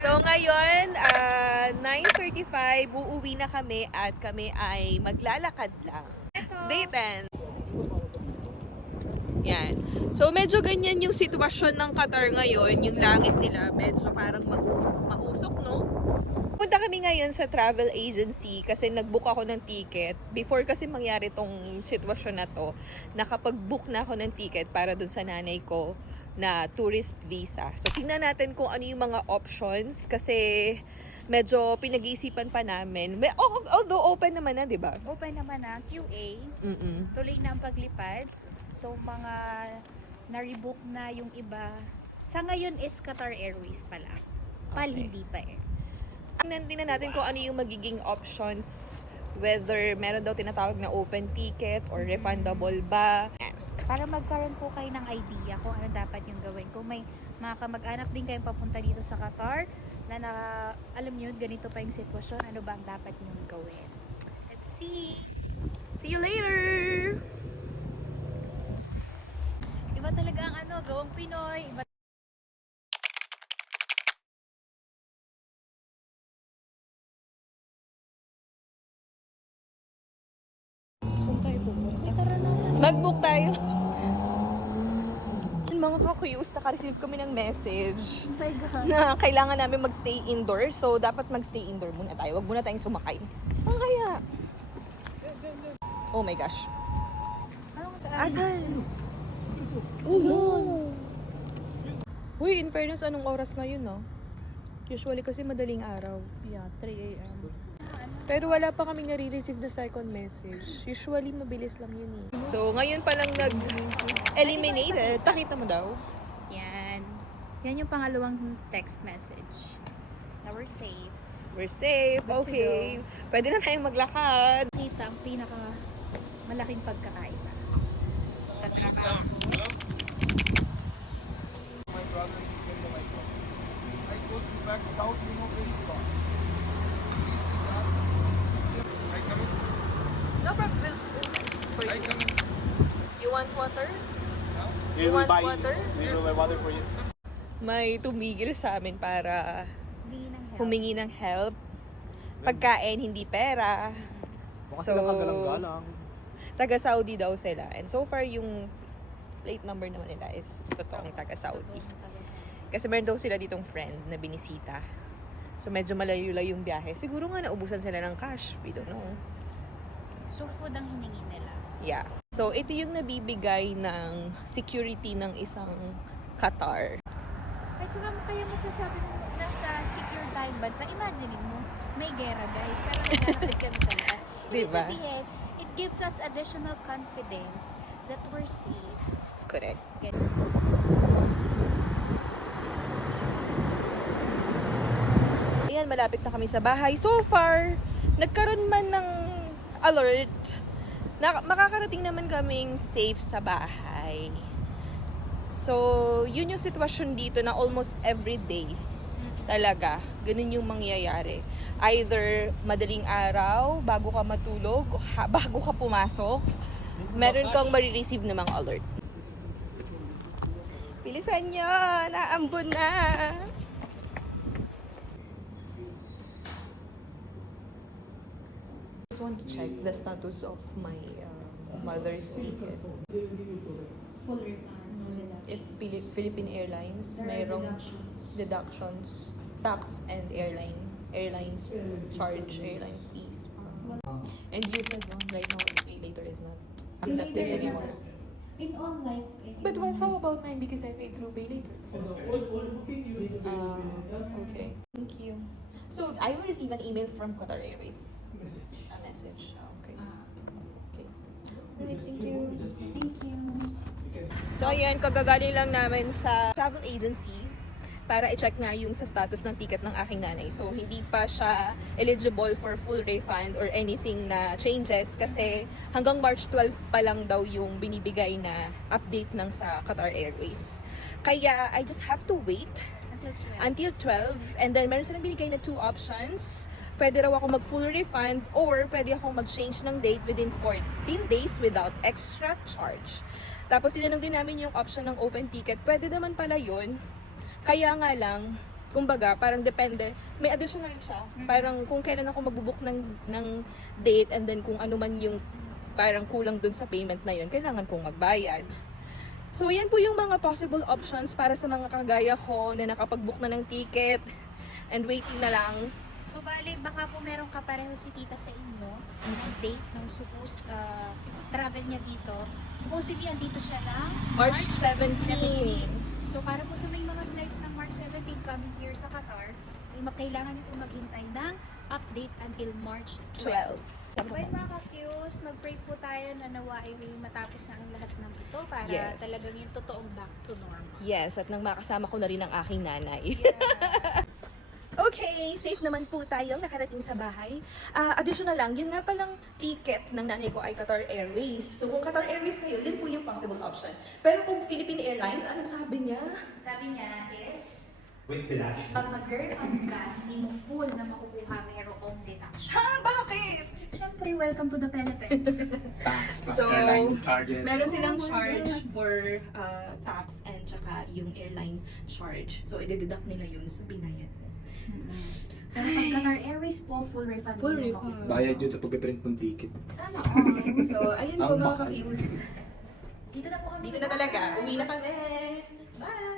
So ngayon, 9:35, uuwi na kami at kami ay maglalakad lang. Day 10. Yan. So medyo ganyan yung sitwasyon ng Qatar ngayon. Yung langit nila medyo parang mausok, no? Punta kami ngayon sa travel agency kasi nag-book ako ng ticket. Before kasi mangyari tong sitwasyon na to, nakapag-book na ako ng ticket para dun sa nanay ko na tourist visa. So tingnan natin kung ano yung mga options kasi medyo pinag-iisipan pa namin. Although open naman na, di ba? Open naman na QA. Tuloy na ang paglipad. So mga na-rebook na yung iba. Sa ngayon is Qatar Airways pala. PAL Okay. hindi pa eh. Tingnan natin kung ano yung magiging options, whether meron daw tinatawag na open ticket or refundable ba. Para magkaroon po kayo ng idea kung ano dapat yung gawin. Kung may mga kamag-anak din kayong papunta dito sa Qatar na alam nyo, ganito pa yung sitwasyon, ano ba ang dapat nyo gawin. Let's see! See you later! Iba talaga ang gawang Pinoy. Iba Saan tayo pupunta? karanasan. Mag-book tayo. Mga kakuyus, naka-receive kami ng message Oh my God. na kailangan namin magstay indoor. So, dapat magstay indoor muna tayo. Wag muna tayong sumakay. Saan kaya? Oh my gosh. Anong saan? Asan? Oh! Uy, in fairness, anong oras ngayon, no? Usually kasi madaling araw. Yeah, 3 a.m. Pero wala pa kaming nare-receive na second message. Usually, mabilis lang yun eh. So, ngayon pa lang nag-eliminated. Pakita mo daw. Yan. Yan yung pangalawang text message. Now we're safe. We're safe. Good to Okay. Pwede na tayong maglakad. Kita ang pinaka malaking pagkakaiba sa trabaho. My brother is in the micro. I go to back south, you know, very far. I come in. No problem. For I you. come in. You want water? Now, You want water? We will buy water for you. May tumigil sa amin para Humingi ng help. humingi ng help. Pagkain, hindi pera. Baka So, sila kagalang-galang. Taga-Saudi daw sila. And so far, yung plate number naman nila is totoong taga-Saudi. Kasi meron daw sila ditong friend na binisita. So, medyo malayo-layo yung biyahe. Siguro nga naubusan sila ng cash. We don't know. So food ang hiningi nila. Yeah. So, ito yung nabibigay ng security ng isang Qatar. At saka mo kaya masasabi mo nasa secure tayong bansa. Imagine mo, may gera guys. Pero naglalakad kami sa lahat. Ibig Diba? sabihin, it gives us additional confidence that we're safe. Correct. Ayan, malapit na kami sa bahay. So far, nagkaroon man ng alert na makakarating naman kaming safe sa bahay. So, yun yung sitwasyon dito na almost every day. Talaga, ganun yung mangyayari. Either madaling araw, bago ka matulog, bago ka pumasok, meron kang marireceive na mga alert. Bilisan nyo! Naambon na! I just want to check the status of my mother's ticket. Full refund. If Philippine Airlines, mayroong deductions, tax and airlines charge, airline fees. And you said right now it's pay later is not accepted anymore. In all like But how about mine because I paid through pay later? Okay. Thank you. So I will receive an email from Qatar Airways. A message. Okay. Okay. Alright, thank you. Thank you. So ayan, kagagaling lang namin sa travel agency para i-check nga yung sa status ng ticket ng aking nanay. So hindi pa siya eligible for full refund or anything na changes kasi hanggang March 12 pa lang daw yung binibigay na update ng sa Qatar Airways. Kaya I just have to wait until 12 and then meron silang binigay na 2 options. Pwede raw ako mag-full refund or pwede ako mag-change ng date within 14 days without extra charge. Tapos tinanong din namin yung option ng open ticket. Pwede naman pala yun. Kaya nga lang, kumbaga, parang depende, may additional siya. Parang kung kailan ako magbubook ng date and then kung ano man yung parang kulang dun sa payment na yun, kailangan kong magbayad. So, yan po yung mga possible options para sa mga kagaya ko na nakapag-book na ng ticket and waiting na lang. So, bale, baka po meron kapareho si tita sa inyo ng date ng travel niya dito. Supposedly, andito siya ng March 17. So, para po sa may mga flights ng March 17 coming here sa Qatar, ay kailangan niyo po maghintay ng update until March 12. Okay, mga ka-Qs, mag-pray po tayo na nawa ay matapos na ang lahat ng ito para Yes. talagang yung totoong back to normal. Yes, at nang makasama ko na rin ang aking nanay. Yeah. Okay, safe naman po tayong nakarating sa bahay. Additional lang, yun nga palang ticket ng nanay ko ay Qatar Airways. So kung Qatar Airways kayo, yun po yung possible option. Pero kung Philippine Airlines, anong sabi niya? Sabi niya is, Wait, pinatch. pag mag-refund ka, hindi mo full na makukuha, mayroong deduction. Ha? Bakit? Siyempre, welcome to the Philippines. Tax plus So, airline charges. Meron silang Oh my charge God. for tax and tsaka yung airline charge. So i-deduct nila yun sa binayad mo. Pero pag Qatar Airways po, full refund. Full din refund. makukuha. Bayad yun sa pagpiprint ng ticket. Sana all. So ayun po Ang mga mahal. ka-Qs. Dito na po kami Dito sa na talaga. bahay. Uwi na kami. Bye!